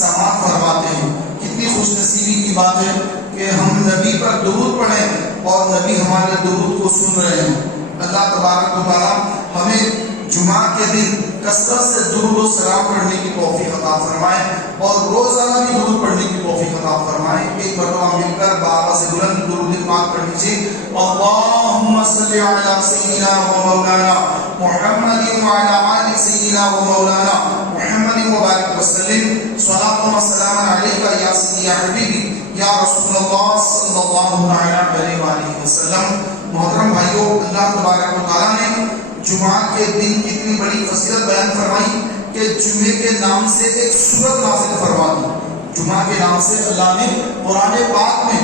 سماعت فرماتے ہیں۔ کتنی خوش نصیبی کی بات ہے کہ ہم نبی پر درود پڑھیں اور نبی ہمارے درود کو سن رہے ہیں۔ اللہ تبارک و تعالیٰ ہمیں جمعہ کے دن کثرت سے درود و سلام پڑھنے کی توفیق عطا فرمائے اور روزانہ بھی درود پڑھنے کی توفیق عطا فرمائے۔ ایک مرتبہ مل کر بابا سے بلند درود پاک پڑھ لیجیے۔ اللہم صلی علی سیدنا و مولانا محمد وعلی آل سیدنا و مولانا محمد مبارک وسلم۔ صلاۃ و سلام علیک یا سیدی یا حبیبی یا رسول اللہ صلی اللہ علیہ وآلہ وسلم۔ محترم بھائیو، اللہ تبارک و تعالیٰ نے جمعہ کے دن کتنی بڑی فضیلت بیان فرمائی کہ جمعے کے نام سے ایک سورت نازل فرما دی۔ جمعہ کے نام سے اللہ نے قرآن پاک میں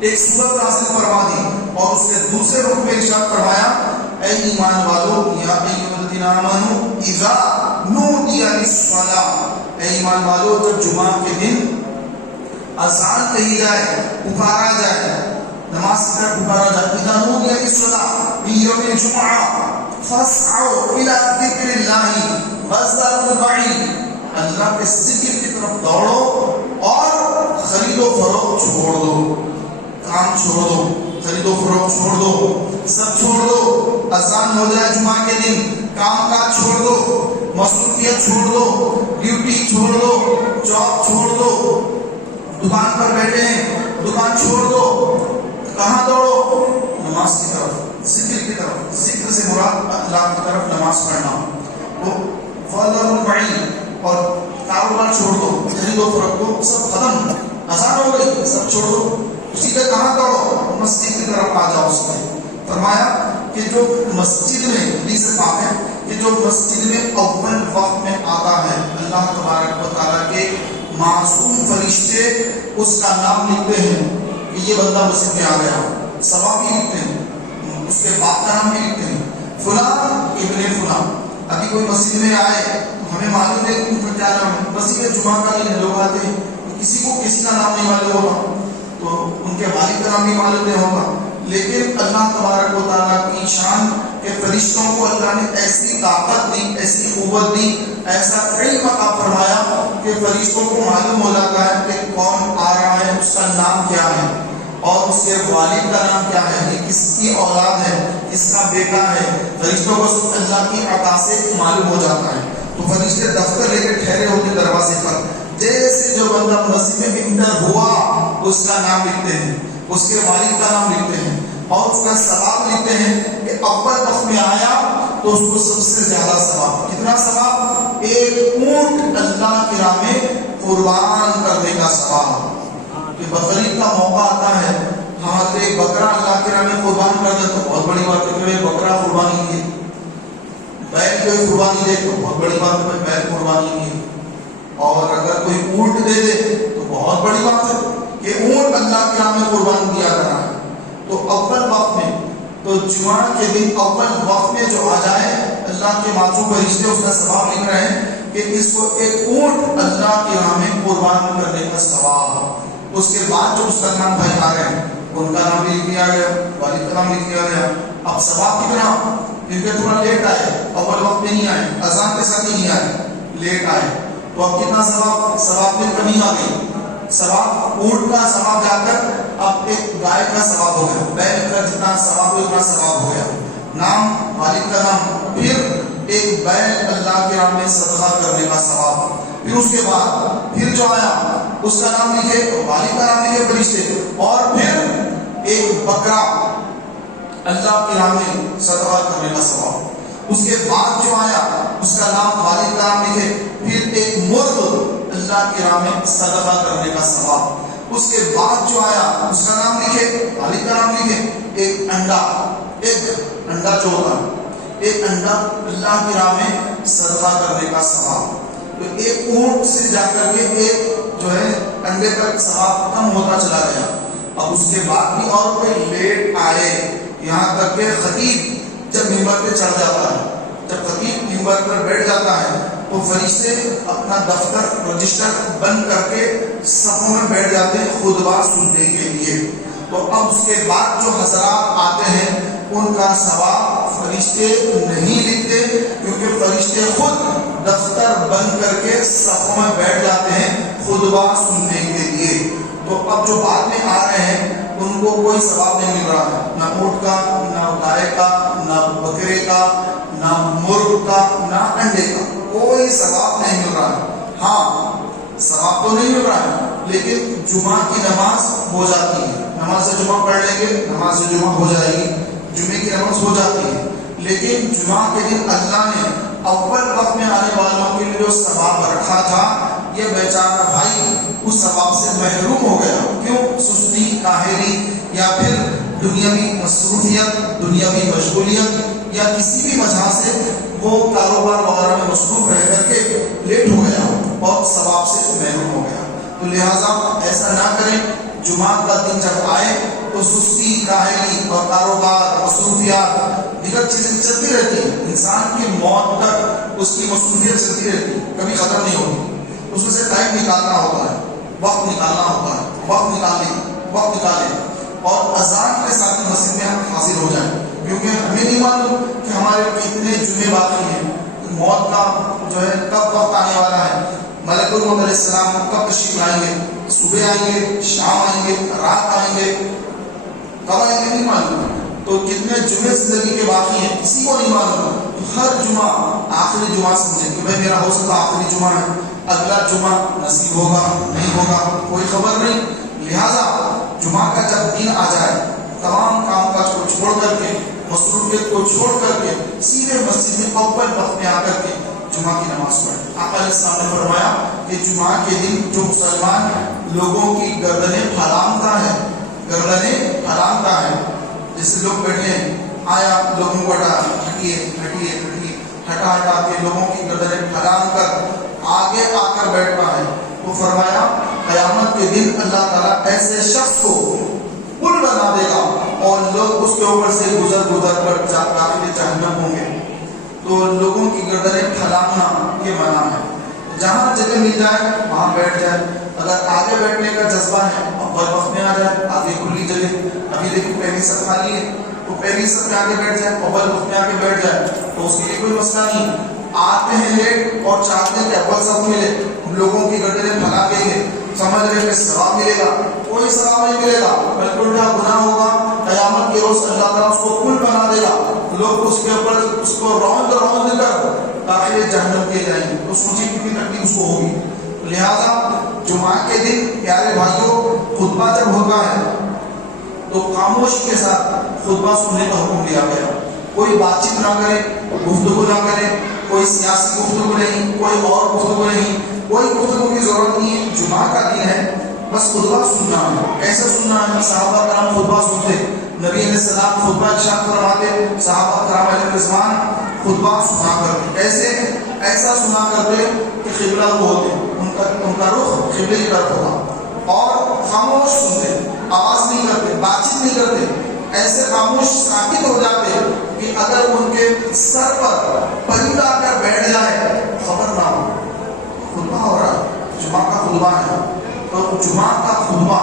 ایک سورت نازل فرما دی اور اس کے دوسرے رکوع میں ارشاد فرمایا، اے ایمان والو یا ایھا الذین آمنوا اذا نودی للصلاۃ، اے ایمان والو جب جمعہ کے دن اذان کہی جائے، پکارا جائے، نماز کی طرف پکارا جائے، اذا نودی للصلاۃ فی یوم الجمعہ فاسعوا الی ذکر اللہ وذروا البیع، اللہ کے ذکر کی طرف دوڑو اور خرید و فروخت چھوڑ دو، کام چھوڑ دو، خرید و فروخت چھوڑ دو، سب چھوڑ دو۔ اذان ہو جائے جمعہ کے دن، کام کاج چھوڑ دو، مصروفیت چھوڑ دو، ڈیوٹی چھوڑ دو، جاب چھوڑ دو، دکان پر بیٹھے ہیں دکان چھوڑ دو، کہاں دوڑو؟ نماز کی طرف، ذکر کی طرف۔ ذکر سے مراد اللہ کی طرف نماز پڑھنا۔ وہ وذروا البیع، اور کاروبار چھوڑ دو، خرید و فروخت کو سب ختم، اذان ہو گئی سب چھوڑ دو، اسی کا کہاں دوڑو؟ مسجد کی طرف آ جاؤ۔ اس میں فرمایا کہ جو مسجد میں، حدیث پاک ہے کہ جو مسجد میں اول وقت میں آتا ہے، اللہ تبارک و تعالیٰ کے معصوم فرشتے اس کا نام لکھتے ہیں کہ یہ بندہ مسجد میں آ گیا، ثواب بھی لکھتے ہیں، اس کے باپ کا نام بھی لکھتے ہیں، فلاں ابن فلاں۔ ابھی کوئی مسجد میں آئے تو ہمیں معلوم ہے کہ ان کا کیا نام ہے، مسجد جمعہ کا نہیں لوگ آتے ہیں، کسی کو کسی کا نام نہیں معلوم ہوگا تو ان کے والد کا نام بھی معلوم نہیں ہوگا، لیکن اللہ تبارک و تعالیٰ کی شان کہ فرشتوں کو اللہ نے ایسی طاقت دی، ایسی قوت دی، ایسا علم عطا فرمایا کہ فرشتوں کو معلوم ہو جاتا ہے کہ کون آ رہا ہے، اس کا نام کیا ہے اور اس کے والد کا نام کیا ہے، یہ کس کی اولاد ہے، کس کا بیٹا ہے۔ فرشتوں کو سب اللہ کی عطا سے معلوم ہو جاتا ہے۔ تو فرشتے دفتر لے کے ٹھہرے ہوتے دروازے پر، جیسے جو بندہ مسجد میں انٹر ہوا اس کا نام لکھتے ہیں، اس کے والد کا نام لکھتے ہیں اور اس کا ثواب لکھتے ہیں کہ اول وقت میں آیا تو اس کو سب سے زیادہ ثواب۔ کتنا ثواب؟ ایک اونٹ اللہ کی راہ میں قربان کرنے کا ثواب۔ کہ بقرعید کا موقع آتا ہے، ہم اگر ایک بکرا اللہ کی راہ میں قربان کر دیں تو بہت بڑی بات ہے کہ بکرا قربانی کی، بیل کوئی قربانی دے تو بہت بڑی بات ہے بیل قربانی کی، اور اگر کوئی اونٹ دے دے تو بہت بڑی بات ہے کہ اونٹ اللہ کی راہ میں قربان کیا کرنا ہے۔ تو اول وقت میں، تو جمعہ کے دن اول وقت میں جو آ جائے، اللہ کے معصوم فرشتے اس کا ثواب لکھ رہے ہیں کہ اس کو ایک اونٹ اللہ کی راہ میں قربان کرنے کا ثواب۔ اس کے بعد جو اس کا نام بھائی آ گئے ان کا نام بھی لکھ دیا گیا، والد کا نام لکھ دیا گیا۔ اب ثواب کتنا؟ کیونکہ تھوڑا لیٹ آئے، اول وقت میں نہیں آئے، اذان کے ساتھ ہی نہیں آئے، لیٹ آئے، تو اب کتنا ثواب میں کمی آ گئی۔ ثواب اونٹ کا ثواب جا کر اب ایک گائے کا ثواب ہو گیا، بیل کا جتنا ثواب ہو اتنا ثواب ہو گیا، نام والد کا نام، پھر ایک بیل اللہ کے راہ میں صدقہ کرنے کا ثواب۔ پھر اس کے بعد پھر جو آیا اس کا نام لکھے، والد کا نام لکھے فرشتے، اور پھر ایک بکرا اللہ کی راہ میں صدقہ کرنے کا ثواب۔ اس کے بعد جو آیا اس کا نام والد کا نام لکھے، پھر ایک مرغ اللہ کی راہ میں صدقہ کرنے کا ثواب۔ اس کے بعد جو آیا اس کا نام لکھے، والد کا نام لکھے، ایک انڈا جو ہوتا ایک انڈا اللہ کی راہ میں صدقہ کرنے کا ثواب۔ تو ایک اونٹ سے جا کر کے ایک جو ہے انڈے تک ثواب کم ہوتا چلا گیا۔ اب اس کے بعد بھی اور کوئی لیٹ آئے، یہاں تک کہ خطیب جب ممبر پہ چڑھ جاتا ہے، جب خطیب ممبر پر بیٹھ جاتا ہے تو فرشتے اپنا دفتر رجسٹر بند کر کے صفوں میں بیٹھ جاتے ہیں خطبہ سننے کے لیے۔ تو اب اس کے بعد جو حضرات آتے ہیں ان کا ثواب فرشتے نہیں لکھتے، کیونکہ فرشتے خود دفتر بند کر کے صفوں میں بیٹھ جاتے ہیں خطبہ سننے کے لیے۔ تو اب جو بعد میں آ رہے ہیں ان کو کوئی ثواب نہیں مل رہا ہے، نہ اونٹ کا، نہ گائے کا، نہ بکرے کا، نہ مرغ کا، نہ انڈے کا، کوئی ثواب نہیں مل رہا ہے۔ ہاں ثواب تو نہیں مل رہا ہے لیکن جمعہ کی نماز ہو جاتی ہے، نماز جمعہ پڑھ لیں گے، نماز جمعہ ہو جائے گی، جمعے کی نماز ہو جاتی ہے۔ لیکن جمعہ کے دن اللہ نے اول وقت میں آنے والوں کے لیے جو ثواب رکھا تھا، یہ بیچارہ بھائی اس ثواب سے محروم ہو گیا۔ کیوں؟ سستی، کاہلی، یا پھر دنیاوی مصروفیت، دنیاوی مشغولیت، یا کسی بھی وجہ سے وہ کاروبار وغیرہ میں مصروف رہ کر کے لیٹ ہو گیا اور ثواب سے محروم ہو گیا۔ تو لہٰذا ایسا نہ کریں، جمعہ کا دن جب آئے تو سستی، کاہلی اور کاروبار، مصروفیات، دیگر چیزیں چلتی رہتی ہیں، انسان کی موت تک اس کی مصروفیت چلتی رہتی ہے، کبھی ختم نہیں ہوتی۔ اس میں سے ٹائم نکالنا ہوتا ہے، وقت نکالنا ہوتا ہے، وقت نکالیں اور اذان کے ساتھ مسجد میں ہم حاضر ہو جائیں، کیونکہ ہمیں نہیں معلوم کہ ہمارے کتنے جمعے باقی ہیں، موت کا جو ہے کب وقت آنے والا ہے، ملک الموت علیہ السلام کب تشریف لائیں گے، صبح آئیں گے، شام آئیں گے، رات آئیں گے، کب آئیں گے نہیں معلوم۔ تو کتنے جمعے زندگی کے باقی ہیں کسی کو نہیں معلوم۔ تو ہر جمعہ آخری جمعہ سمجھیں کہ بھائی میرا ہو سکتا آخری جمعہ ہے، اگلا جمعہ نصیب ہوگا نہیں ہوگا کوئی خبر نہیں۔ لہذا جمعہ کا جب دن آ جائے، تمام کام کاج کو چھوڑ کر کے، مصروفیت کو چھوڑ کر کے سیدھے مسجد میں اول وقت میں آ کر کے جمعہ کی نماز پڑھیں۔ آقا علیہ السلام نے فرمایا کہ جمعہ کے دن جو مسلمان لوگوں کی گردنیں پھلانگتا ہے، جیسے لوگ بیٹھے ہیں، آیا لوگوں کو ہٹا کے لوگوں کی گردنیں پھلانگ کر آگے آ کر بیٹھتا ہے، تو فرمایا قیامت کے دن اللہ تعالیٰ ایسے شخص کو پل بنا دے گا اور لوگ اس کے اوپر سے گزر کر داخل جہنم ہوں گے۔ تو لوگوں کی گردنیں پھلانگنا یہ منع ہے، جہاں جگہ مل جائے وہاں بیٹھ جائے۔ اگر آگے بیٹھنے کا جذبہ ہے اول وقت میں آ جائے، آگے کھلی جگہ، ابھی دیکھیں پہلی صف خالی ہے تو پہلی صف میں آگے بیٹھ جائے، اول وقت میں آگے بیٹھ جائے، تو اس کے لیے کوئی مسئلہ نہیں۔ آتے ہیں لیٹ اور چاہتے ہیں کہ اول صف ملے، لوگوں کی گردنیں پھیلا کے گئے، سمجھ رہے کہ ثواب ملے گا، کوئی ثواب نہیں ملے گا، بلکہ الٹا گناہ ہوگا۔ قیامت کے روز اللہ تعالیٰ اس کو پل بنا دے گا، لوگ اس کے اوپر اس کو روند کر داخل جہنم کے جائیں گے، تو سوچیں کتنی تکلیف اس کو ہوگی۔ لہذا جمعہ کے دن پیارے بھائیوں خطبہ جب ہوتا ہے تو خاموشی کے ساتھ خطبہ سننے کا حکم دیا گیا۔ کوئی بات چیت نہ کرے، گفتگو نہ کرے، کوئی سیاسی گفتگو نہیں، کوئی اور گفتگو نہیں، کوئی گفتگو کی ضرورت نہیں ہے۔ جمعہ کا دن ہے، بس خطبہ سننا ہے۔ کیسے سننا ہے؟ صحابہ کرام خطبہ سنتے، نبی علیہ السلام خطبہ ارشاد فرماتے، صحابہ کرام علیہ رضوان خطبہ سنا کرتے۔ ایسا سنا کرتے کہ قبلہ وہ ہوتے، ان کا رخ قبلے کی طرف ہوگا، اور خاموش سنتے، آواز نہیں کرتے، بات چیت نہیں کرتے، ایسے خاموش ساکت ہو جاتے کہ اگر ان کے سر پر پرندہ آ کر بیٹھ جائے خبر نہ ہو۔ خطبہ ہو رہا ہے، جمعہ کا خطبہ ہے، تو جمعہ کا خطبہ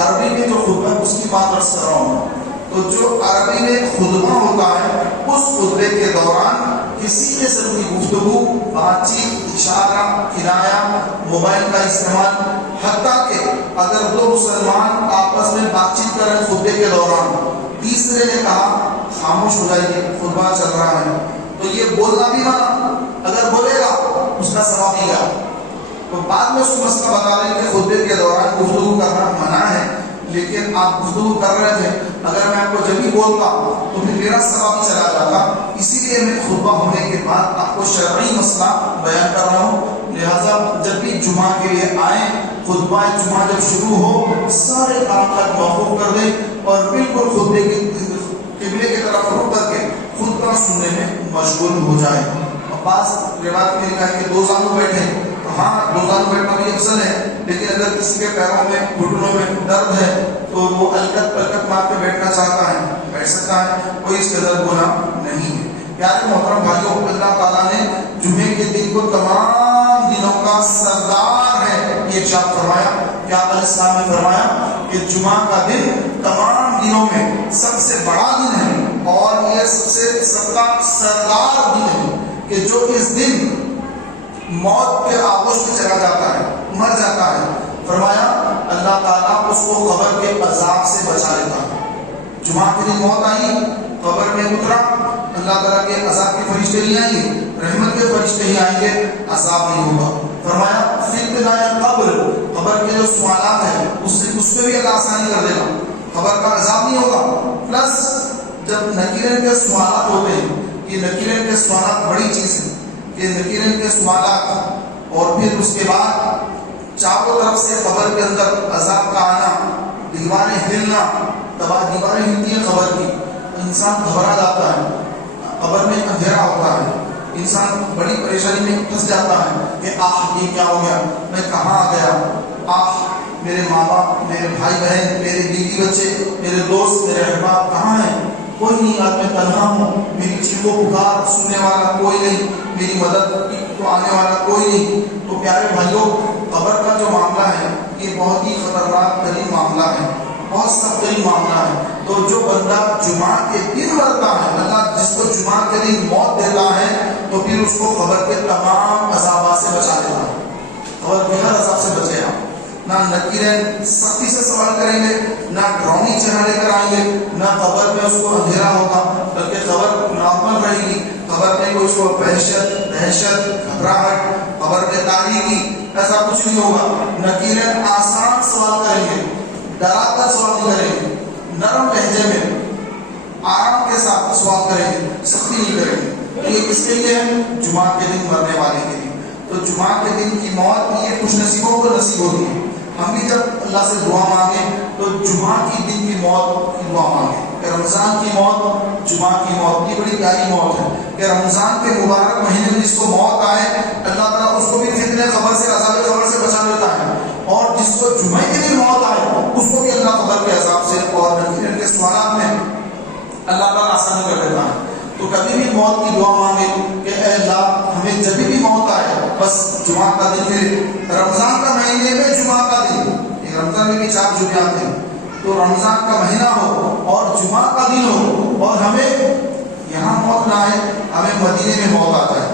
عربی میں جو خطبہ ہے اس کی بات عرض کر رہا ہوں۔ تو جو عربی میں خطبہ ہوتا ہے، اس خطبے کے دوران کسی قسم کی گفتگو، بات چیت، اشارہ، کنایا، موبائل کا استعمال، حتیٰ کہ اگر دو مسلمان آپس میں بات چیت کر رہے ہیں خطبے کے دوران، تیسرے نے کہا خاموش ہو جائیے خطبہ چل رہا ہے، تو یہ بولنا بھی منع، اگر بولے گا اس کا ثواب ملے گا۔ تو بعد میں اس کو مسئلہ بتا رہے ہیں کہ خطبے کے دوران گفتگو کرنا منع ہے، لیکن آپ گفتگو کر رہے تھے، اگر میں آپ کو جب بھی بولتا تو پھر میرا ثواب ہی چلا جاتا، اسی لیے میں خطبہ ہونے کے بعد آپ کو شرعی مسئلہ بیان کر رہا ہوں۔ لہٰذا جب بھی جمعہ کے لیے آئیں، خطبہ جمعہ جب شروع ہو، سارے کام کاج موقوف کر دیں اور بالکل خطبے کی قبلے کی طرف رخ کر کے خطبہ سننے میں مشغول ہو جائیں۔ اور بعض روایت میں لکھا ہے کہ دو زانو بیٹھے، ہاں دو زانو بیٹھنا بھی افضل ہے، لیکن اگر کسی کے پیروں میں گھٹنوں میں درد ہے تو وہ الکت پلکت مار کے بیٹھنا چاہتا ہے، بیٹھ سکتا ہے، کوئی اس قدر گناہ نہیں ہے۔ پیارے محترم بھائیوں، اللہ تعالیٰ نے جمعے کے دن کو تمام دنوں کا سردار ہے یہ ارشاد فرمایا کہ آپ علیہ السلام نے فرمایا کہ جمعہ کا دن تمام دنوں میں سب سے بڑا دن ہے اور یہ سب کا سردار دن ہے، کہ جو اس دن موت کے آغوش میں چلا جاتا ہے، مر مر جاتا ہے، فرمایا اللہ تعالیٰ اس کو قبر کے عذاب سے بچا لیتا ہے۔ جمعہ کے دن موت آئی، قبر میں اترا، اللہ تعالیٰ کے عذاب کے فرشتے نہیں آئیں گے، رحمت کے فرشتے ہی آئیں گے، عذاب نہیں ہوگا۔ فرمایا قبر کے جو سوالات ہیں اس میں بھی اللہ آسانی کر دے گا، قبر کا عذاب نہیں ہوگا۔ پلس جب نکیرن کے سوالات ہوتے ہیں، یہ نکیرن کے سوالات بڑی چیز ہے، یہ نکیرن کے سوالات، اور پھر اس کے بعد چاروں طرف سے قبر کے اندر عذاب کا آنا، دیواریں ہلنا، دیواریں ہلتی ہیں قبر کی، انسان گھبرا جاتا ہے، قبر میں اندھیرا ہوتا ہے، انسان بڑی پریشانی میں پھنس جاتا ہے کہ یہ کیا ہو گیا، میں کہاں آ گیا، میرے ماں باپ، میرے بھائی بہن، میرے بیوی بچے، میرے دوست، میرے احباب کہاں ہیں؟ کوئی نہیں، آج میں تنہا ہوں، میری چیخوں پکار سننے والا کوئی نہیں، میری مدد کو آنے والا کوئی نہیں۔ تو پیارے بھائیوں، قبر کا جو معاملہ ہے یہ بہت ہی خطرناک ترین معاملہ ہے، بہت سخت ترین معاملہ ہے۔ تو جو بندہ جمعہ کے دن مرتا ہے، اللہ جس کو جمعہ کے دن موت دیتا ہے تو پھر اس کو قبر کے تمام عذابات سے بچا دیتا ہے، قبر کے ہر عذاب سے بچے گا۔ نہ نکیریں سختی سے سوال کریں گے، نہ ڈراؤنی چہرہ لے کر آئیں گے، نہ قبر میں اس کو اندھیرا ہوگا، بلکہ قبر نارمل رہے گی، قبر میں کوئی اس کو دہشت، گھبراہٹ، قبر میں تاریکی، ایسا کچھ نہیں ہوگا۔ نکیریں آسان سوال کریں گے، ڈرا کر سوال نہیں کریں گے، نرم لہجے میں آرام کے ساتھ سوال کریں گے، سختی نہیں کریں گے۔ یہ کس کے لیے ہے؟ جمعہ کے دن مرنے والے کے لیے۔ تو جمعہ کے دن کی موت یہ خوش نصیبوں کو نصیب ہوتی ہے۔ ہم بھی جب اللہ سے دعا مانگیں تو جمعہ کی دن کی موت کی دعا مانگیں کہ رمضان کی موت، جمعہ کی موت، یہ بڑی پیاری موت ہے کہ رمضان کے مبارک مہینے میں جس کو موت آئے، اللہ تعالیٰ اس کو بھی فتنہ قبر سے، عذاب قبر سے بچا لیتا ہے، اور جس کو جمعہ کے دن موت آئے اس کو بھی اللہ قبر کے عذاب سے اور نکیرن کے سوالات میں اللہ تعالیٰ آسانی کر دیتا ہے۔ تو کبھی بھی موت کی دعا مانگے کہ اے اللہ ہمیں جب بھی موت آئے بس جمعہ کا دن ملے، رمضان کا مہینے میں جمعہ کا دن، رمضان میں بھی 4 جمعے آتے ہیں، تو رمضان کا مہینہ ہو اور جمعہ کا دن ہو اور ہمیں یہاں موت نہ آئے، ہمیں مدینے میں موت آ جائے،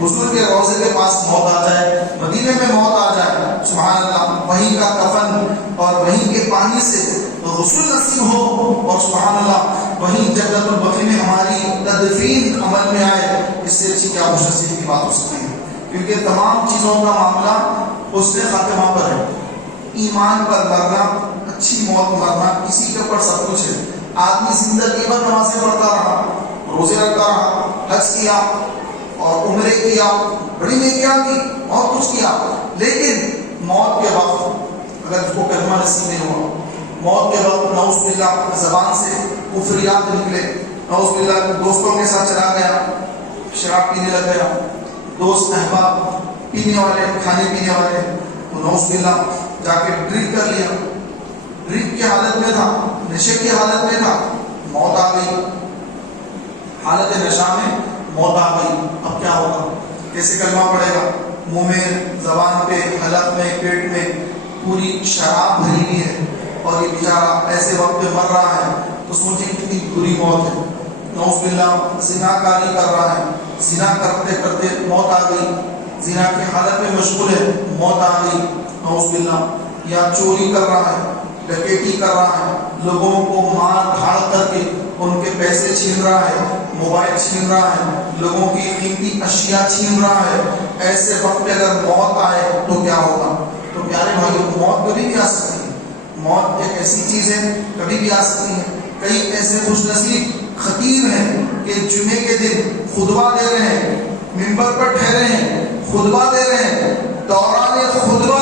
حضور کے روضے کے پاس موت آ جائے، مدینے میں موت آ جائے، سبحان اللہ، وہیں کا کفن اور وہیں کے پانی سے غسل نصیب ہو، اور سبحان اللہ وہیں جنت البقیع میں ہماری تدفین عمل میں آئے، اس سے اچھی کیا خوش نصیبی کی بات ہو سکتی ہے؟ کیونکہ تمام چیزوں کا معاملہ حسن خاتمہ پر ہے، ایمان پر مرنا، اچھی موت مرنا، اسی کے اوپر سب کچھ ہے۔ آدمی زندگی بھر نمازیں پڑھتا رہا، روزے رکھتا رہا، حج کیا اور عمرے کیا، بڑی نیکیاں کی، بہت کچھ کیا، لیکن موت کے وقت اگر اس کو کلمہ نصیب نہیں ہوا، موت کے وقت نعوذ باللہ زبان سے کفریات نکلے، نعوذ باللہ دوستوں کے ساتھ چلا گیا، شراب پینے لگ گیا، دوست احباب پینے والے، کھانے پینے والے، تو نعوذ باللہ جا کے ڈرنک کر لیا، ڈرنک کی حالت میں تھا، نشے کی حالت میں تھا، موت آ گئی، حالت نشہ میں موت آ گئی، اب کیا ہوگا؟ کیسے کلمہ پڑے گا؟ منہ میں، زبان پہ، حلق میں، پیٹ میں پوری شراب بھری ہوئی ہے، اور یہ بیچارہ ایسے وقت پہ مر رہا ہے، تو سوچیں کتنی بری موت ہے۔ نعوذ باللہ زنا کاری کر رہا ہے، زنا کرتے کرتے موت آ گئی، زنا کی حالت میں مشغول ہے، موت آ گئی، نعوذ باللہ، یا چوری کر رہا ہے، ڈکیتی کر رہا ہے، لوگوں کو مار دھاڑ کر کے ان کے پیسے چھین رہا ہے، موبائل چھین رہا ہے، لوگوں کی قیمتی اشیاء چھین رہا ہے، ایسے وقت پہ اگر موت آئے تو کیا ہوگا؟ تو پیارے بھائیوں، موت کبھی بھی آ سکتی ہے، موت ایک ایسی چیز ہے کبھی بھی آ سکتی ہے۔ کئی ایسے خوش نصیب خطیب ہیں کہ جمعے کے دن خطبہ دے رہے ہیں، منبر پر ٹھہرے ہیں، خطبہ دے رہے ہیں، دوران خطبہ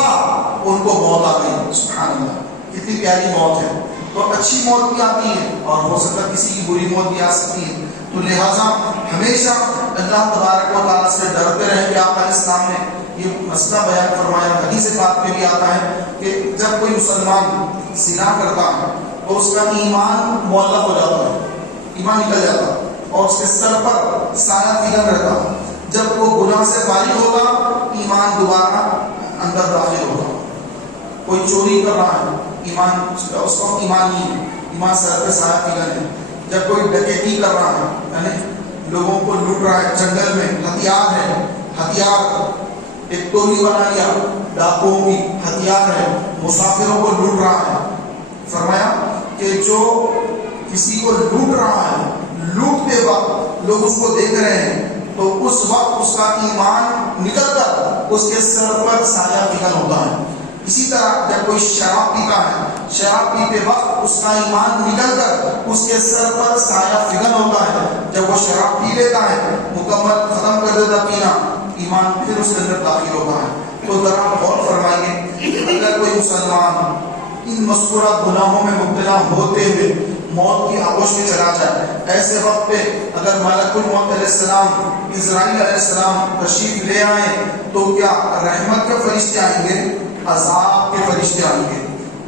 ان کو موت آ گئی، سبحان اللہ، کتنی پیاری موت ہے۔ تو اچھی موت بھی آتی ہے اور ہو سکتا ہے کسی کی بری موت بھی آ سکتی ہے، تو لہٰذا ہمیشہ اللہ تبارک و تعالیٰ سے ڈرتے رہیں کہ آپ علیہ السلام نے یہ مسئلہ بیان فرمایا، حدیث پاک میں بھی آتا ہے کہ جب کوئی مسلمان زنا کرتا ہے تو اس کا ایمان معلق ہو جاتا ہے، ایمان نکل جاتا ہے، اور اس کے سر پر سایہ فگن رہتا ہے، جب وہ گناہ سے فارغ ہوگا ایمان دوبارہ اندر داخل ہوگا۔ کوئی چوری کر رہا ہے، ایمان اس وقت ایمان نہیں ہے، ایمان سر پہ سایہ فگن ہے۔ جب کوئی ڈکیتی کر رہا ہے، یعنی لوگوں کو لوٹ رہا ہے، جنگل میں ہتھیار ہے، ہتھیار ایک ٹولی بنا لیا، ڈاکوؤں کی ہتھیار ہے، مسافروں کو لوٹ رہا ہے. فرمایا کہ جو کسی کو لوٹ رہا ہے، لوٹتے وقت لوگ اس کو دیکھ رہے ہیں تو اس وقت اس کا ایمان نکل کر اس کے سر پر سایہ فکن ہوتا ہے. اسی طرح جب کوئی شراب پیتا ہے، شراب پیتے وقت اس کا ایمان نکل کر اس کے سر پر سایہ فکن ہوتا ہے. جب وہ شراب پی لیتا ہے، مکمل ختم کر دیتا پینا، ایمان پھر اس کے اندر داخل ہوتا ہے. تو ذرا غور فرمائیے کہ اگر کوئی مسلمان ان مذکورہ گناہوں میں مبتلا ہوتے ہوئے موت کی آغوش میں چلا جائے، ایسے وقت پہ اگر ملک الموت علیہ السلام، اسرائیل علیہ السلام تشریف لے آئیں تو کیا رحمت کے فرشتے آئیں گے؟ عذاب کے فرشتے آئیں گے.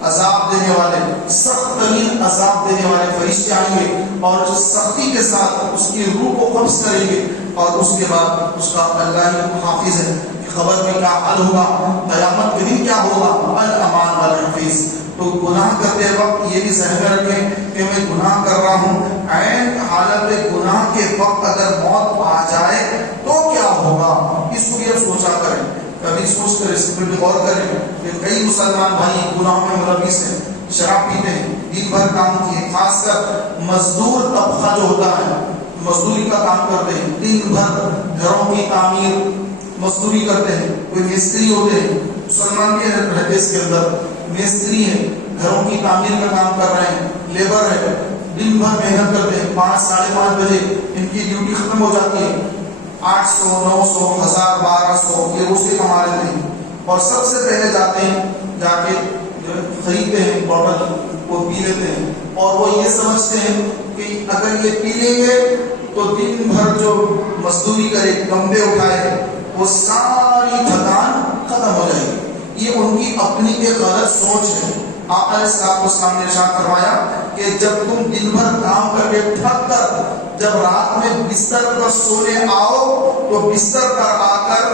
عذاب دینے والے، سخت ترین عذاب دینے والے فرشتے آئیں گے اور جو سختی کے ساتھ اس کی روح کو قبض کریں گے. اور اس کے بعد اس کا اللہ ہی حافظ ہے کہ خبر میں کیا حل ہوگا، قیامت کے دن کیا ہوگا. الامان والحفیظ. تو گناہ کرتے وقت یہ بھی ذہن میں رکھیں کہ میں گناہ کر رہا ہوں، عین حالت گناہ کے وقت اگر موت آ جائے تو کیا ہوگا، اس کو بھی اب سوچا کریں. کبھی سوچ کر اس پر بھی غور کریں کہ کئی مسلمان بھائی گناہوں میں ملوث ہیں، شراب پیتے ہیں، دن بھر کام کیے، خاص کر مزدور طبقہ جو ہوتا ہے، مزدوری کا کام کرتے ہیں، دن بھر گھروں کی تعمیر مزدوری کرتے ہیں. کوئی مستری ہوتے ہیں، مسلمان بھی رہتے اس کے اندر، مستری ہے، گھروں کی تعمیر کا کام کر رہے ہیں، لیبر ہے، دن بھر محنت کرتے ہیں، 5 ساڑھے 5 بجے ان کی ڈیوٹی ختم ہو جاتی ہے. 800 900 1000 1200 یہ روز کے کما لیتے ہیں. اور سب سے پہلے جاتے ہیں، جا کے خریدتے ہیں بوتل، وہ پی لیتے ہیں. اور وہ یہ سمجھتے ہیں کہ اگر یہ پی لیں گے تو دن بھر جو مزدوری کرے، کمبے اٹھائے، وہ ساری تھکان ختم ہو جائے گی. یہ ان کی اپنی ایک غلط سوچ ہے. آقا علیہ الصلوۃ والسلام نے ارشاد فرمایا کہ جب تم دن بھر کام کر کے تھک کر جب رات میں بستر پر سونے آؤ تو بستر پر آ کر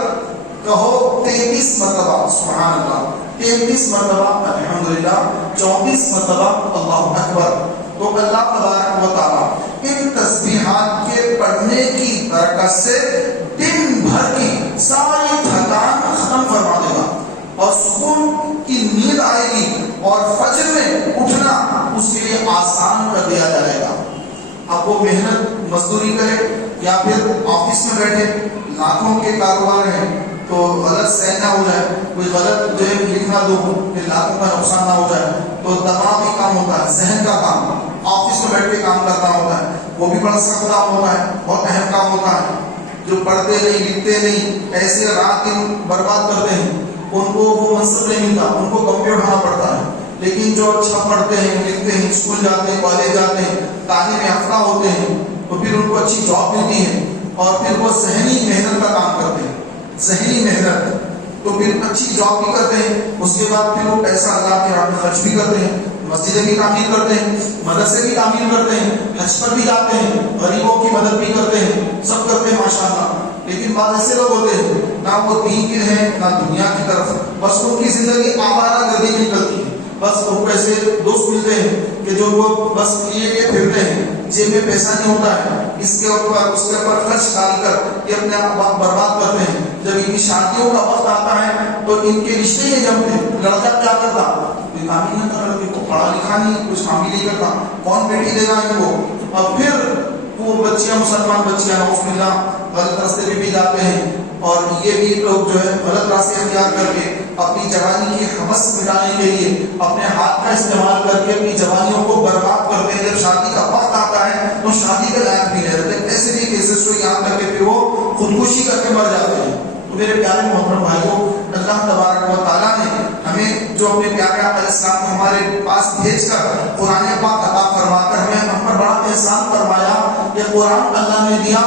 کہو 33 مرتبہ سبحان اللہ، 33 مرتبہ الحمدللہ، 34 مرتبہ اللہ اکبر. تو اللہ تبارک و تعالی ان تسبیحات کے پڑھنے کی برکت سے دن بھر کی ساری تھکان ختم فرما دے گا اور سکون کی نیند آئے گی اور فجر میں اٹھنا اس کے لیے آسان کر دیا جائے گا. اب وہ محنت مزدوری کرے یا پھر آفس میں بیٹھے، لاکھوں کے کاروبار ہیں تو غلط سین نہ ہو جائے، کوئی غلط جو ہے لکھنا دو کہ لاکھوں کا نقصان نہ ہو جائے. تو دماغی کام ہوتا ہے، ذہن کا کام، آفس میں بیٹھ کے کام کرنا ہوتا ہے، وہ بھی بڑا سخت کام ہوتا ہے، بہت اہم کام ہوتا ہے. جو پڑھتے نہیں لکھتے نہیں، ایسے رات دن برباد کرتے ہیں، ان کو وہ منصب نہیں ملتا، ان کو کمپی اٹھانا پڑتا ہے. لیکن جو اچھا پڑھتے ہیں، لکھتے ہیں، اسکول جاتے ہیں، کالج جاتے ہیں، تعلیم یافتہ ہوتے ہیں، تو پھر ان کو اچھی جاب ملتی ہے اور پھر وہ ذہنی محنت کا کام کرتے ہیں، ذہنی محنت. تو پھر اچھی جاب بھی کرتے ہیں، اس کے بعد پھر وہ پیسہ اللہ کے راہ میں خرچ بھی کرتے ہیں، مسجدیں بھی تعمیر کرتے ہیں، مدرسے بھی تعمیر کرتے ہیں، حج پر بھی جاتے ہیں، غریبوں کی مدد بھی کرتے ہیں، سب کرتے ہیں ماشاءاللہ. لیکن بعض ایسے لوگ ہوتے ہیں نہ وہ دین کے ہیں نہ دنیا کی طرف، بس ان کی زندگی آوارہ گردی میں نکلتی ہے. بس وہ ایسے دوست ملتے ہیں کہ جو وہ بس لیے کے پھرتے ہیں، جیب میں پیسہ نہیں ہوتا ہے، اس کے اوپر خرچ ڈال کر یہ اپنے آپ برباد کرتے ہیں. جب ان کی شادیوں کا وقت آتا ہے تو ان کے رشتے نہیں جمتے. لڑکا کیا کرتا، کوئی کام ہی نہ کرتا، لڑکے کو پڑھا لکھا نہیں، کچھ کام ہی نہیں کرتا، کون بیٹی دے گا ان کو. اور پھر وہ بچیاں، مسلمان بچیاں نعوذ باللہ غلط راستے پہ بھی جاتے ہیں اور یہ بھی لوگ جو ہے غلط راستے اختیار کر کے اپنی جوانی کی حوث مٹانے کے لیے اپنے ہاتھ کا استعمال کر کے اپنی جوانیوں کو برباد کرتے ہیں. جب شادی کا وقت آتا ہے تو شادی کے لائق بھی نہیں رہتے. ایسے بھی کیسز کو یاد کر کے پھر وہ خودکشی کر کے مر جاتے ہیں. تو میرے پیارے محترم بھائیوں، اللہ تبارک و تعالیٰ نے ہمیں جو اپنے پیارے آقا علیہ السلام کو ہمارے پاس بھیج کر قرآن پاک عطا فرما کر ہمیں ہم پر بڑا احسان فرمایا. یہ قرآن اللہ نے دیا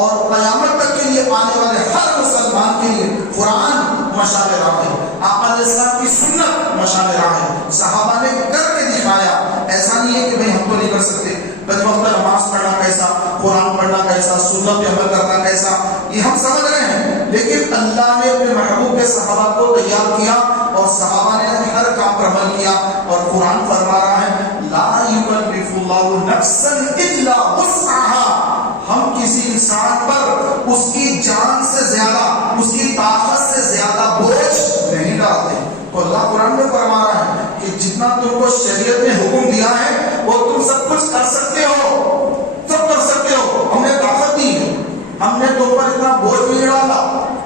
اور قیامت تک کے لیے آنے والے ہر مسلمان کے لیے قرآن مشعل راہ ہے. آقا علیہ السلام کی سنت مشعل راہ ہے. صحابہ نے کر کے دکھایا. ایسا نہیں ہے کہ بھائی ہم تو نہیں کر سکتے. بج وقت نماز پڑھنا کیسا، قرآن پڑھنا کیسا، سنت پہ عمل کرنا کیسا، یہ ہم سمجھ رہے ہیں. لیکن اللہ نے اپنے محبوب کے صحابہ کو تیار کیا اور صحابہ نے ہر کام پر عمل کیا. اور قرآن فرما رہا ہے لا یکلف اللہ نفسا الا وسعها. ہم کسی انسان پر اس کی جان سے زیادہ، اس کی طاقت سے زیادہ بوجھ نہیں ڈال تو اللہ قرآن میں فرما رہا ہے کہ جتنا تم کو شریعت نے حکم دیا ہے وہ تم سب کچھ کر سکتے ہو، سب کر سکتے ہو. ہم نے طاقت دی ہے، ہم نے تم پر اتنا بوجھ نہیں ڈالا،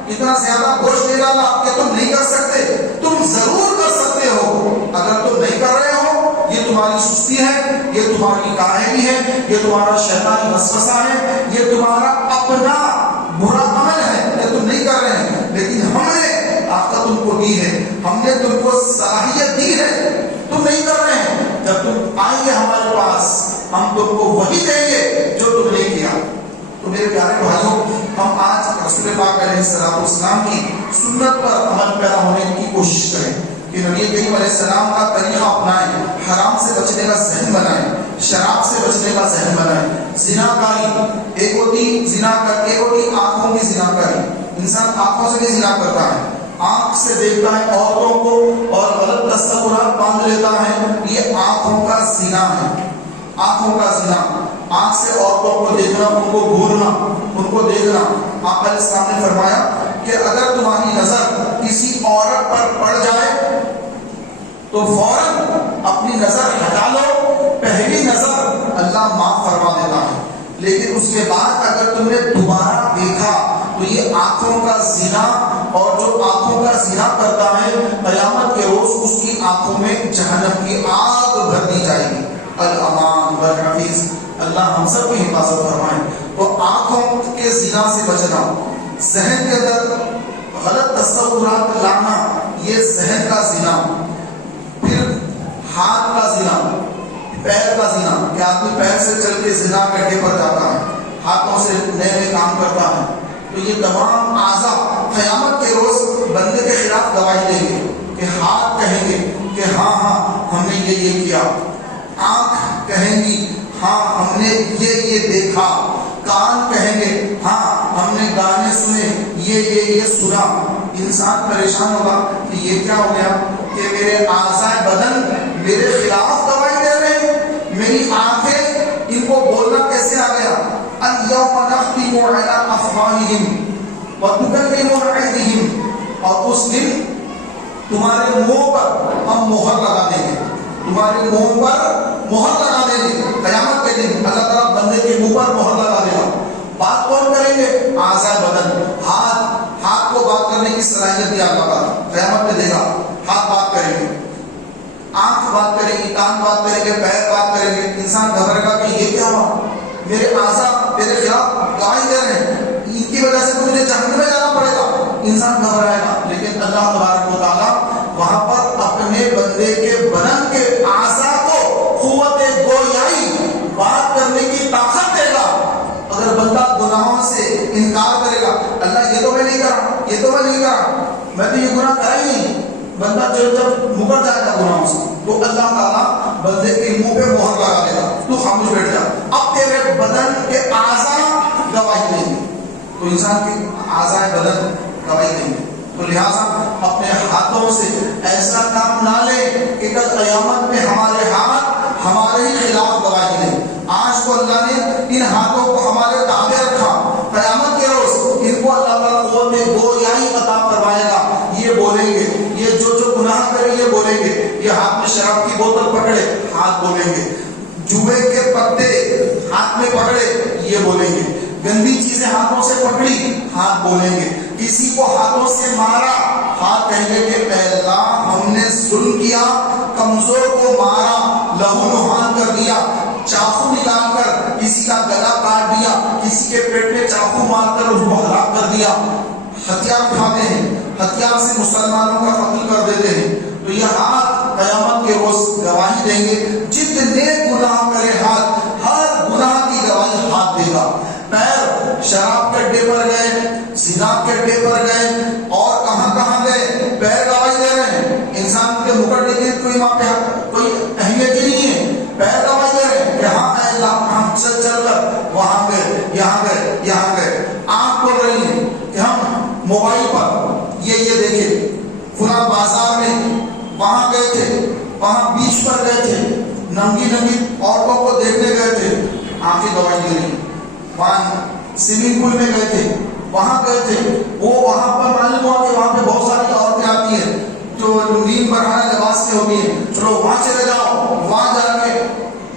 اتنا زیادہ بوجھ نہیں ڈالا کہ تم نہیں کر سکتے. تم ضرور کر سکتے ہو. اگر تم نہیں کر رہے ہو یہ تمہاری سستی ہے، یہ تمہاری کاہلی ہے، یہ تمہارا شیطانی وسوسہ ہے، یہ تمہارا اپنا برا عمل ہے کہ تم نہیں کر رہے ہیں. لیکن ہم نے طاقت تم کو دی ہے، ہم نے تم کو صلاحیت دی ہے، تم نہیں کر رہے ہیں. جب تم آئیں گے ہمارے پاس ہم تم کو وہی دیں گے جو تم نے کیا. تو میرے پیارے بھائیوں، ہم آج رسول پاک علیہ السلام کی سنت پر عمل پیرا ہونے کی کوشش کریں کہ نبی کریم علیہ السلام کا طریقہ اپنائیں، حرام سے بچنے کا ذہن بنائیں، شراب سے بچنے کا ذہن بنائیں. زناکاری ایک ہوتی، ایک ہوتی آنکھوں کی زناکاری. انسان آنکھوں سے بھی زنا کرتا ہے، آنکھ سے دیکھتا ہے عورتوں کو اور غلط تصورات باندھ لیتا ہے. یہ آنکھوں کا زنا ہے، آنکھوں کا زنا. آنکھ سے عورتوں کو دیکھنا، ان کو گھورنا، ان کو دیکھنا. آقا علیہ السلام نے فرمایا کہ اگر تمہاری نظر کسی عورت پر پڑ جائے تو فوراً اپنی نظر ہٹا لو. پہلی نظر اللہ معاف فرما دیتا ہے، لیکن اس کے بعد اگر تم نے دوبارہ دیکھا تو یہ آنکھوں کا زنا، اور جو آنکھوں کا زنا کرتا ہے قیامت کے روز اس کی آنکھوں میں جہنم کی آگ بھر دی جائے گی. الامان والحفیظ، اللہ ہم سب کی حفاظت فرمائے. تو آنکھوں کے زنا سے بچنا، ذہن کے اندر غلط تصورات لانا، یہ ذہن کا زنا. پھر ہاتھ کا زنا، پیر کا زنا کہ آدمی پیر سے چل کے زنا گڈھے پر جاتا ہے، ہاتھوں سے نئے نئے کام کرتا ہے. تو یہ تمام اعضاء قیامت کے روز بندے کے خلاف گواہی دیں گے کہ ہاتھ کہیں گے کہ ہاں ہاں ہم نے یہ کیا، آنکھ کہیں گی ہاں ہم نے یہ دیکھا، کان کہیں گے ہاں ہم نے گانے سنے، یہ سنا. انسان پریشان ہوگا کہ یہ کیا ہو گیا کہ میرے اعضاء بدن میرے خلاف گواہی دے رہے ہیں، میری آنکھیں ان کو بولنا کیسے آ گیا. اليوم نختم على افواههم وتكلمنا ايديهم، اور اس دن تمہارے منہ پر ہم مہر لگا دیں گے، تمہارے منہ پر مہر لگا دیں گے. قیامت کے دن اللہ تعالیٰ بندے کے منہ پر مہر لگا دے گا. بات کون کریں گے؟ اعضاء بدن. ہاتھ کو بات کرنے کی صلاحیت دیا اللہ تعالیٰ قیامت میں دے گا. ہاتھ بات کریں گے، آنکھ بات کرے گی، کان بات کریں گے، پیر بات کریں گے. انسان گھبرے گا کہ یہ کیا ہوا، میرے اعضاء میرے خلاف گواہی دے رہے ہیں، ان کی وجہ سے مجھے جہنم میں جانا پڑے گا. انسان گھبرائے گا. لیکن اللہ تبارک و تعالیٰ وہاں پر اپنے بندے کے بدن کے اعضاء کو قوت گویائی، بات کرنے کی طاقت دے گا. اگر بندہ گناہوں سے انکار کرے گا، اللہ یہ تو میں نہیں کر رہا، یہ تو میں نہیں کر رہا، میں تو یہ گناہ کرا ہی نہیں، بندہ جب مکر جائے گا گناہوں سے تو اللہ تعالیٰ بندے کے منہ پہ مہر لگا دے گا، تو خاموش بیٹھ جا، اب تیرے بدن کے اعضاء گواہی دیں گے. تو انسان کے اعضاء بدن گواہی دیں گے. تو لہٰذا اپنے ہاتھوں سے ایسا کام نہ لے کہ کل قیامت میں ہمارے ہاتھ ہمارے ہی خلاف گواہی دیں. آج تو اللہ نے ان ہاتھوں کو ہمارے تابع رکھا، قیامت کے روز ان کو اللہ تعالیٰ قوت گویائی عطا فرمائے گا. یہ بولیں گے، یہ جو گناہ کرے یہ بولیں گے. یہ ہاتھ میں شراب کی بوتل پکڑے ہاتھ بولیں گے، جوئے کے پتے ہاتھ میں پکڑے یہ بولیں گے، گندی چیزیں ہاتھوں سے پکڑی ہاتھ بولیں گے، کسی کو ہاتھوں سے مارا ہاتھ کہیں گے کہ اے اللہ ہم نے ظلم کیا، کمزور کو مارا، لہو لہان کر دیا، چاقو نکال کر کسی کا گلا کاٹ دیا، کسی کے پیٹ میں چاقو مار کر اس کو ہلاک کر دیا. ہتھیار اٹھاتے ہیں، ہتھیار سے مسلمانوں کا قتل کر دیتے ہیں. تو یہ ہاتھ قیامت کے روز گواہی دیں گے. جتنے گناہ کرے ہاتھ، ہر گناہ کی گواہی ہاتھ دے گا. پیر شراب کے اڈے پر گئے، زنا کے اڈے پر گئے، اور کہاں گئے، پیر گواہی دے رہے ہیں. انسان کے مکرنے کی کوئی کوئی اہمیت ہی نہیں ہے. پیر گواہی دے رہے ہیں کہ ہاں اے اللہ ہم چل کر وہاں گئے، یہاں گئے. آنکھ بول رہی ہے کہ ہم موبائل پر یہ دیکھے، فلاں بازار میں وہاں گئے تھے، وہاں بیچ پر گئے تھے، ننگی عورتوں کو دیکھنے گئے تھے، آنکھیں گواہی دے رہی. وہاں سوئمنگ پول میں گئے تھے، وہاں گئے تھے، وہ وہاں پر معلوم ہوا کہ وہاں پہ بہت ساری عورتیں آتی ہیں، جو نیند برہنہ لباس میں ہوتی ہیں، چلو وہاں چلے جاؤ، وہاں جا کے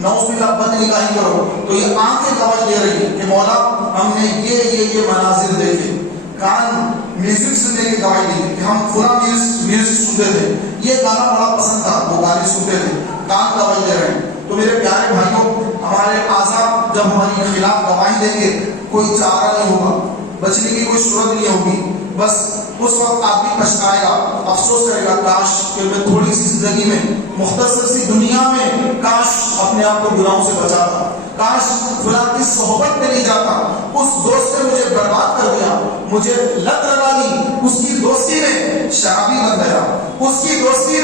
نعوذ باللہ بد نگاہی کرو، تو یہ آنکھیں گواہی دے رہی ہے کہ مولا ہم نے یہ مناظر دیکھے. کان میوزک سننے کی گواہی دی کہ ہم فلاں میوزک سنتے تھے، یہ گانا بڑا پسند تھا، وہ گانے سنتے تھے، کان گواہی دے رہے ہیں. تو میرے پیارے بھائیوں، ہمارے اعضاء جب ہماری خلاف گواہی دیں گے کوئی چارہ نہیں ہوگا، بچنے کی کوئی صورت نہیں ہوگی. بس اس وقت آدمی پچھتائے گا، افسوس کرے گا، کاش کہ میں تھوڑی سی زندگی میں، مختصر سی دنیا میں، کاش اپنے آپ کو گناہوں سے بچاتا، کاش فلاں کی صحبت میں نہیں جاتا، اس دوست نے مجھے برباد کر دیا، مجھے لت لگا دی، اس کی دوستی میں شرابی بن گیا، اس کی دوستی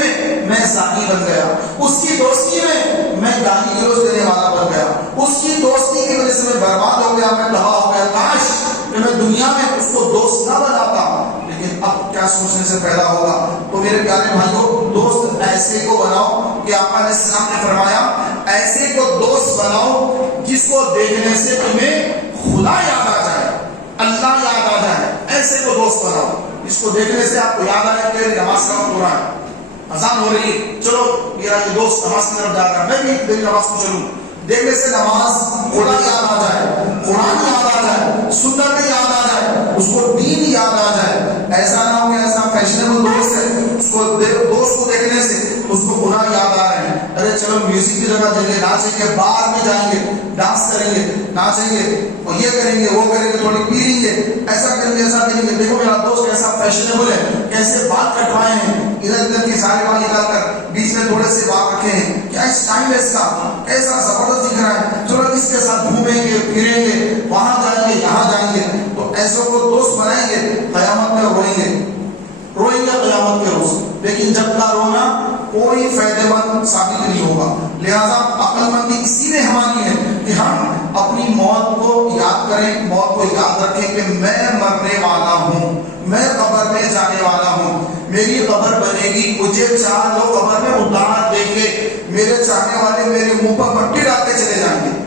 میں زانی بن گیا، اس کی دوستی میں گالی گلوچ دینے والا بن گیا، اس کی دوستی کی وجہ سے میں برباد ہو گیا، میں تباہ ہو گیا. کاش کہ میں دنیا میں اس کو دوست نہ بناتا. لیکن اب کیا سوچنے سے پیدا ہوگا؟ تو میرے پیارے بھائیوں، دوست ایسے کو بناؤ کہ آقا علیہ السلام نے فرمایا ایسے کو دوست بناؤ جس کو دیکھنے سے تمہیں خدا یاد آ جائے، اللہ یاد آ جائے. ایسے کو دوست بناؤ جس کو دیکھنے سے آپ کو یاد آئے کہ نماز کا وقت ہو رہا ہے، اذان ہو رہی ہے، چلو میرا یہ دوست نماز کی طرف جا رہا ہے، میں بھی میری نماز کو چلوں. دیکھنے سے نماز خدا یاد آ جائے، قرآن یاد آ جائے، سنت یاد آ جائے، اس کو دین یاد آ جائے. ایسا نہ ہو کہ ایسا فیشنیبل دوست ہے، اس کو دوست کو دیکھنے سے اس کو گناہ یاد آ رہے ہیں، ارے چلو میوزک کی جگہ دیں گے، ناچیں گے، باہر میں جائیں گے، ڈانس کریں گے، ناچیں گے، اور یہ کریں گے، وہ کریں گے، تھوڑی پی لیں گے، ایسا کریں گے، ایسا کریں گے. دیکھو میرا دوست کیسا فیشنیبل ہے، کیسے بال کٹوائے ہیں، ادھر ادھر کے سارے بال نکال کر بیچ میں تھوڑے سے بال رکھے ہیں، کیا اسٹائل ہے اس کا، کیسا زبردست دکھ رہا ہے، چلو اس کے ساتھ گھومیں گے، پھریں گے، وہاں جائیں گے، یہاں جائیں گے. تو ایسوں کو دوست بنائیں گے، قیامت میں روئیں گے قیامت کے روز. لیکن جب کا رونا کوئی فائدہ مند ثابت نہیں ہوگا. لہذا عقل مندی اسی میں ہماری ہے کہ ہم اپنی موت کو یاد کریں، موت کو یاد رکھیں کہ میں مرنے والا ہوں، میں قبر میں جانے والا ہوں، میری قبر بنے گی، مجھے 4 لوگ قبر میں اتار دیں گے، میرے چاہنے والے میرے منہ پر مٹی ڈال کے چلے جائیں گے،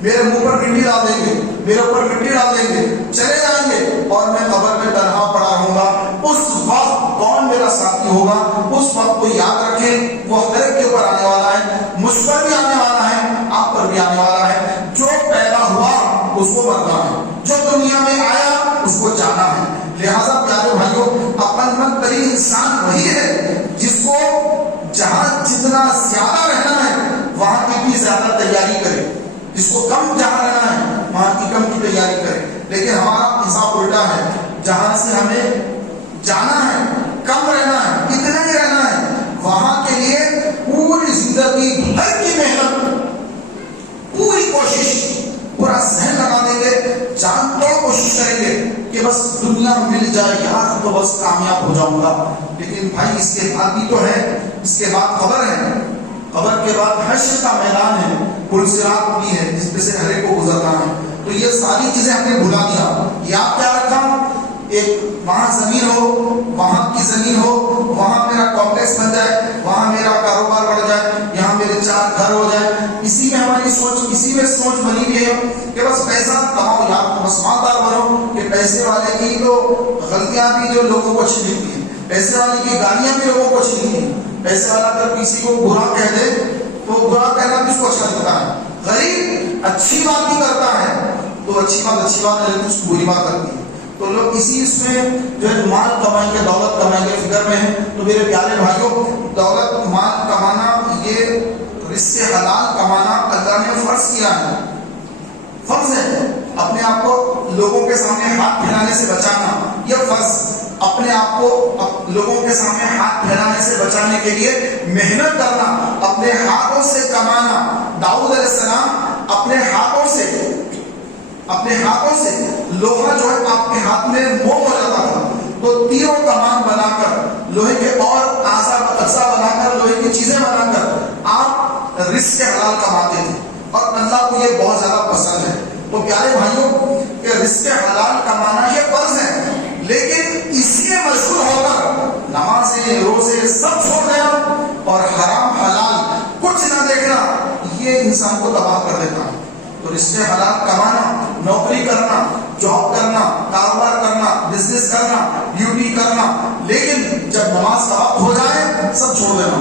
میرے منہ پر مٹی ڈال دیں گے، میرے اوپر مٹی ڈال دیں گے، چلے جائیں گے، اور میں قبر میں تنہا پڑا ہوں گا. اس وقت کون میرا ساتھی ہوگا؟ اس وقت کو یاد رکھیں، وہ ہر ایک کے اوپر آنے والا ہے، مجھ پر بھی آنے والا ہے، آپ پر بھی آنے والا ہے. جو پیدا ہوا اس کو مرنا ہے، جو دنیا میں آیا اس کو جانا ہے. لہذا پیارے بھائیوں، عقل مند ترین انسان وہی ہے جس کو جہاں جتنا زیادہ رہنا ہے وہاں کی زیادہ تیاری کرے، جس کو کم جہاں رہنا ہے وہاں کی کم کی تیاری کرے. لیکن ہمارا حساب الٹا ہے، جہاں سے ہمیں جانا ہے، کم رہنا ہے، اتنا ہی رہنا ہے، وہاں کے لیے پوری زندگی بھر کی محنت، پوری کوشش، پورا ذہن لگا دیں گے، جان تو کوشش کریں گے کہ بس دنیا مل جائے یہاں تو بس کامیاب ہو جاؤں گا. لیکن بھائی اس کے بعد بھی تو ہے، اس کے بعد قبر ہے، قبر کے بعد حشر کا میدان ہے، پل صراط بھی ہے جس پہ سے ہر ایک کو گزرنا ہے. تو یہ ساری چیزیں ہم نے بھلا دیا. یاد کیا رکھا؟ ایک وہاں زمین ہو، وہاں کی زمین ہو، وہاں میرا کمپلیکس بن جائے، وہاں میرا کاروبار بڑھ جائے، یہاں میرے 4 گھر ہو جائے. اسی میں ہماری سوچ، اسی میں سوچ بنی ہوئی ہے کہ بس پیسہ کماؤ، یار بس مالدار بنو. کہ پیسے والے کی تو غلطیاں بھی جو لوگوں کو اچھی لگتی ہیں، پیسے والے کی گالیاں بھی لوگوں کو اچھی لگتی ہیں. پیسے والا اگر کسی کو برا کہہ دے تو برا کہنا بھی اس کو اچھا لگتا ہے. غریب اچھی بات بھی کرتا ہے تو اچھی بات ہے، لیکن اس کو بری بات کرتی ہے. تو لوگ اسی اس میں جو ہے مال کمائیں گے، دولت کمائیں گے، فکر میں ہیں. تو میرے پیارے بھائیوں، دولت مال کمانا، یہ رزق حلال کمانا اللہ نے فرض کیا ہے، فرض ہے. اپنے آپ کو لوگوں کے سامنے ہاتھ پھیلانے سے بچانا، یہ فرض. اپنے آپ کو لوگوں کے سامنے ہاتھ پھیلانے سے بچانے کے لیے محنت کرنا، اپنے ہاتھوں سے کمانا. داؤد علیہ السلام اپنے ہاتھوں سے لوہا جو ہے آپ کے ہاتھ میں موم ہو جاتا تھا تو تیروں کمان بنا کر، لوہے کے اور اجزا بنا کر، لوہے کی چیزیں بنا کر آپ رزق حلال کماتے تھے، اور اللہ کو یہ بہت زیادہ پسند ہے. تو پیارے بھائیوں، کہ رزق حلال کمانا یہ فرض ہے، لیکن اسی میں مشغول ہو کر نمازیں، روزے سب چھوڑ دینا اور حرام حلال کچھ نہ دیکھنا، یہ انسان کو تباہ کر دیتا ہے. تو رزق حلال کمانا، نوکری کرنا، جاب کرنا، کاروبار کرنا، بزنس کرنا، ڈیوٹی ڈیوٹی کرنا، لیکن جب نماز کا وقت ہو جائے سب چھوڑ دینا.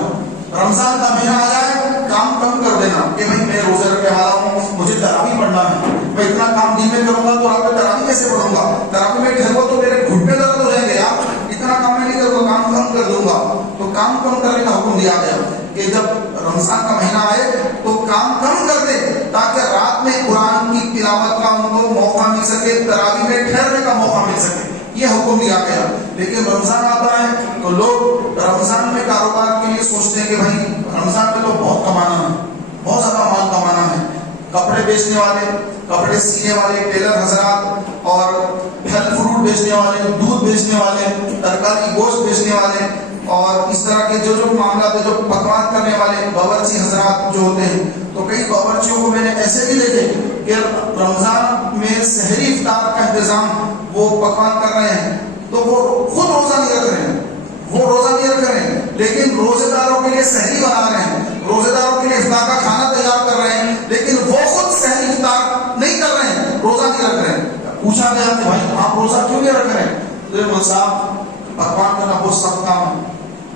رمضان کا مہینہ آ جائے کام کم کر دینا کہ بھائی میں روزے رکھنے والا ہوں، مجھے تراویح پڑھنا ہے، میں اتنا کام دن میں کروں گا تو رات میں تراویح کیسے پڑھوں گا، تراویح میں ٹھہروں تو میرے گھٹنے درد ہو جائیں گے یار، اتنا کام میں نہیں کروں گا، کام کم کر دوں گا. تو کام کم کرنے کا حکم دیا گیا کہ جب رمضان کا مہینہ آئے تو کام کم کر دے تاکہ رات میں قرآن کی تلاوت کا ان کو موقع مل سکے، تراویح میں ٹھہرنے کا موقع مل سکے، یہ حکم دیا گیا. لیکن رمضان آتا ہے تو لوگ رمضان میں کاروبار کے لیے سوچتے ہیں کہ بھائی رمضان میں تو بہت کمانا ہے، بہت زیادہ مال کمانا ہے. کپڑے بیچنے والے، کپڑے سینے والے، ٹیلر حضرات، اور پھل فروٹ بیچنے والے، دودھ بیچنے والے، ترکاری گوشت بیچنے والے، اور اس طرح کے جو معاملات ہیں، جو پکوان کرنے والے باورچی حضرات جو ہوتے ہیں. تو کئی باورچیوں کو میں نے ایسے بھی دیکھے کہ رمضان میں سحری افطار کا انتظام وہ پکوان کر رہے ہیں، تو وہ خود روزہ نہیں رکھ رہے ہیں، وہ روزہ نہیں رکھ رہے ہیں، لیکن روزے داروں کے لیے سحری بنا رہے ہیں، روزے داروں کے لیے افطار کا کھانا تیار کر رہے ہیں، لیکن وہ خود سحری افطار نہیں کر رہے ہیں، روزہ نہیں رکھ رہے ہیں. پوچھا گیا کہ بھائی آپ روزہ کیوں نہیں رکھ رہے ہیں؟ تو مول صاحب پکوان کرنا بہت سخت کام ہے،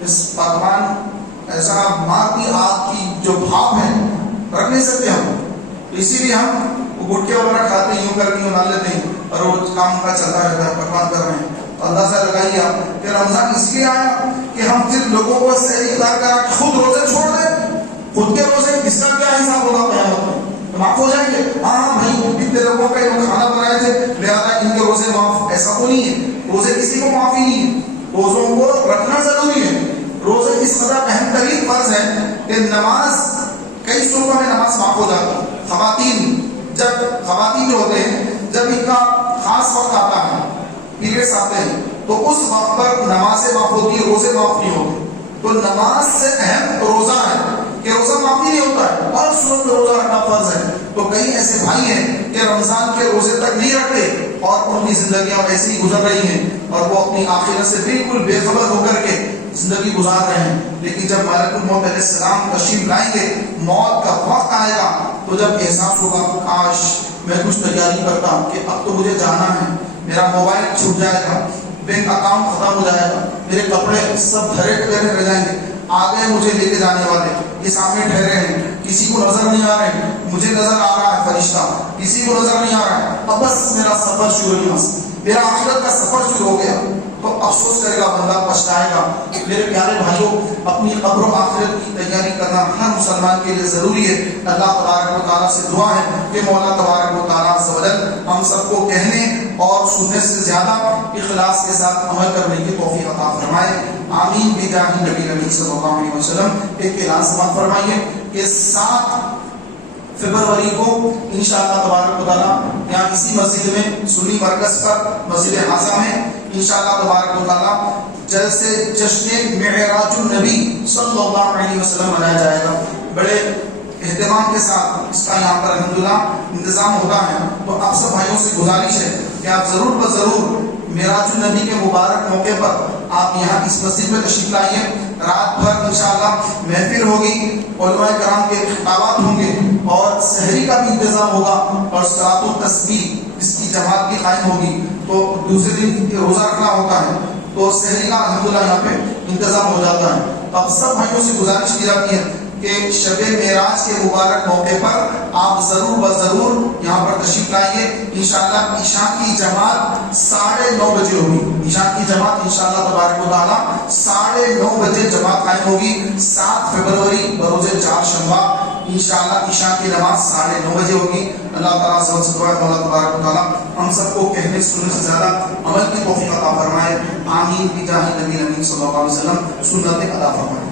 اس پکوان ایسا ماں کی آگ کی جو بھاپ ہے رکھ نہیں سکتے ہم، اسی لیے ہم گٹکے وغیرہ کھاتے ہیں، یوں کر کے ڈال لیتے ہیں اور وہ کام کا چلتا رہتا ہے، پکوان کر رہے ہیں. اندازہ لگائیے آپ کہ رمضان اس لیے آیا کہ ہم صرف لوگوں کو سحری افطار کرا کے خود روزے چھوڑ دیں. خود کے روزے اس کا کیا حساب ہوگا قیامت میں؟ معاف ہو جائیں گے؟ ہاں بھائی اتنے لوگوں کا یہ کھانا بنائے تھے لہٰذا ان کے روزے معاف، ایسا تو نہیں ہے. روزے کسی کو معافی نہیں ہے، روزوں کو رکھنا ضروری ہے. روزے اس قدر اہم ترین فرض ہے کہ نماز کئی صورتوں میں نماز معاف ہو جاتی ہے. خواتین جو ہوتے ہیں جب ان کا خاص وقت آتا ہے، پیریڈس آتے ہیں، تو اس وقت پر نمازیں معاف ہوتی ہے، روزے معاف نہیں ہوتے. تو نماز سے اہم روزہ ہے کہ روزہ معافی نہیں ہوتا ہے، اور صورت میں روزہ رکھنا فرض ہے. تو کئی ایسے بھائی ہیں کہ رمضان کے روزے تک نہیں رکھتے اور ان کی زندگیاں ایسی ہی گزر رہی ہیں اور وہ اپنی آخرت سے بالکل بے خبر ہو کر کے زندگی گزار رہے ہیں. لیکن جب ملک الموت علیہ السلام تشریف لائیں گے، موت کا وقت آئے گا، تو جب احساس ہوگا کاش میں کچھ تیاری کرتا کہ اب تو مجھے جانا ہے، میرا موبائل چھوٹ جائے گا، بینک اکاؤنٹ ختم ہو جائے گا، میرے کپڑے سب بھرے ٹھہرے رہ جائیں گے، آگے مجھے لے کے جانے والے یہ سامنے ٹھہرے ہیں، کسی کو نظر نہیں آ رہے ہیں، مجھے نظر آ رہا ہے فرشتہ، کسی کو نظر نہیں آ رہا ہے، اب بس میرا سفر شروع ہو گیا، میرا آخرت کا سفر شروع ہو گیا. تو افسوس کرے گا بندہ، پچھتائے گا. میرے پیارے بھائیوں، اپنی قبر و آخرت کی تیاری کرنا ہر مسلمان کے لیے ضروری ہے. اللہ تبارک و تعالیٰ سے دعا ہے کہ مولا تبارک و تعالیٰ عز و جل ہم سب کو کہنے اور سننے سے زیادہ اخلاص کے ساتھ عمل کرنے کی توفیق عطا فرمائے. آمین بجاہ نبی نبی صلی اللہ علیہ وسلم. ایک اعلان سماعت فرمائیے کہ 7 فروری کو انشاءاللہ تبارک و تعالیٰ یہاں اسی مسجد میں سنی مرکز پر مسجد حاضہ میں انشاءاللہ تبارک و تعالیٰ جلسے جشن معراج النبی صلی اللہ علیہ وسلم منایا جائے گا. بڑے اہتمام کے ساتھ اس کا یہاں پر الحمدللہ انتظام ہوتا ہے. تو آپ سب بھائیوں سے گزارش ہے کہ آپ ضرور بضرور معراج النبی کے مبارک موقع پر آپ یہاں اس مسجد میں تشریف لائیے. رات بھر انشاءاللہ محفل ہوگی، علماء کرام کے خطابات ہوں گے اور سحری کا بھی انتظام ہوگا اور صلاۃ التسبیح اس کی جماعت بھی قائم ہوگی. تو دوسرے دن روزہ رکھنا ہوتا ہے تو سحری کا الحمدللہ یہاں پہ انتظام ہو جاتا ہے. تو اب سب بھائیوں سے گزارش کی جاتی ہے کہ شب معراج کے مبارک موقع پر آپ ضرور بضرور یہاں پر تشریف لائیے. انشاءاللہ عشاء کی جماعت 9:30 بجے ہوگی. عشاء کی جماعت انشاءاللہ تبارک و تعالیٰ 9:30 بجے جماعت قائم ہوگی. 7 فروری بروز چہارشنبہ انشاءاللہ عشاء کی نماز 9:30 بجے ہوگی. اللہ تعالیٰ سے دعا ہے اللہ تبارک و تعالیٰ ہم سب کو کہنے سننے سے زیادہ عمل کی توفیق عطا فرمائے. آمین بجاہ نبی صلی اللہ علیہ وسلم. سنت ادا فرمائے.